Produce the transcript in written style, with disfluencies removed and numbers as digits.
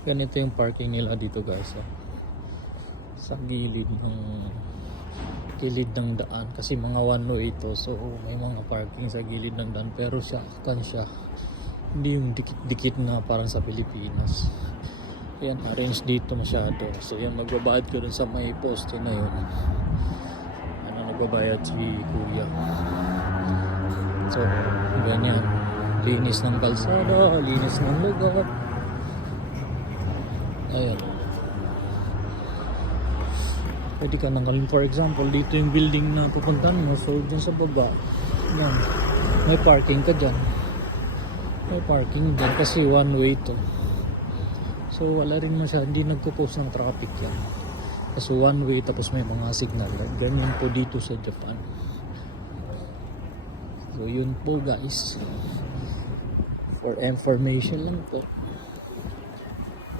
Ganito yung parking nila dito guys, oh. Sa gilid ng daan kasi mga one way ito, so may mga parking sa gilid ng daan, pero siya hindi yung dikit-dikit na parang sa Pilipinas. Yan, arrange dito masyado. So yan, magbabayad ko dun sa may poste na yun. Ano, nagbabayad si kuya. So ganyan, linis ng kalsada, linis ng lugar. Ayan, pwede ka nang galing, for example dito yung building na pupuntahan mo, so dyan sa baba yan, may parking ka dyan, may parking dyan kasi one way to, so wala rin hindi nagpo-post ng traffic yan kasi one way, tapos may mga signal. Ganyan po dito sa Japan. So yun po guys, for information lang po.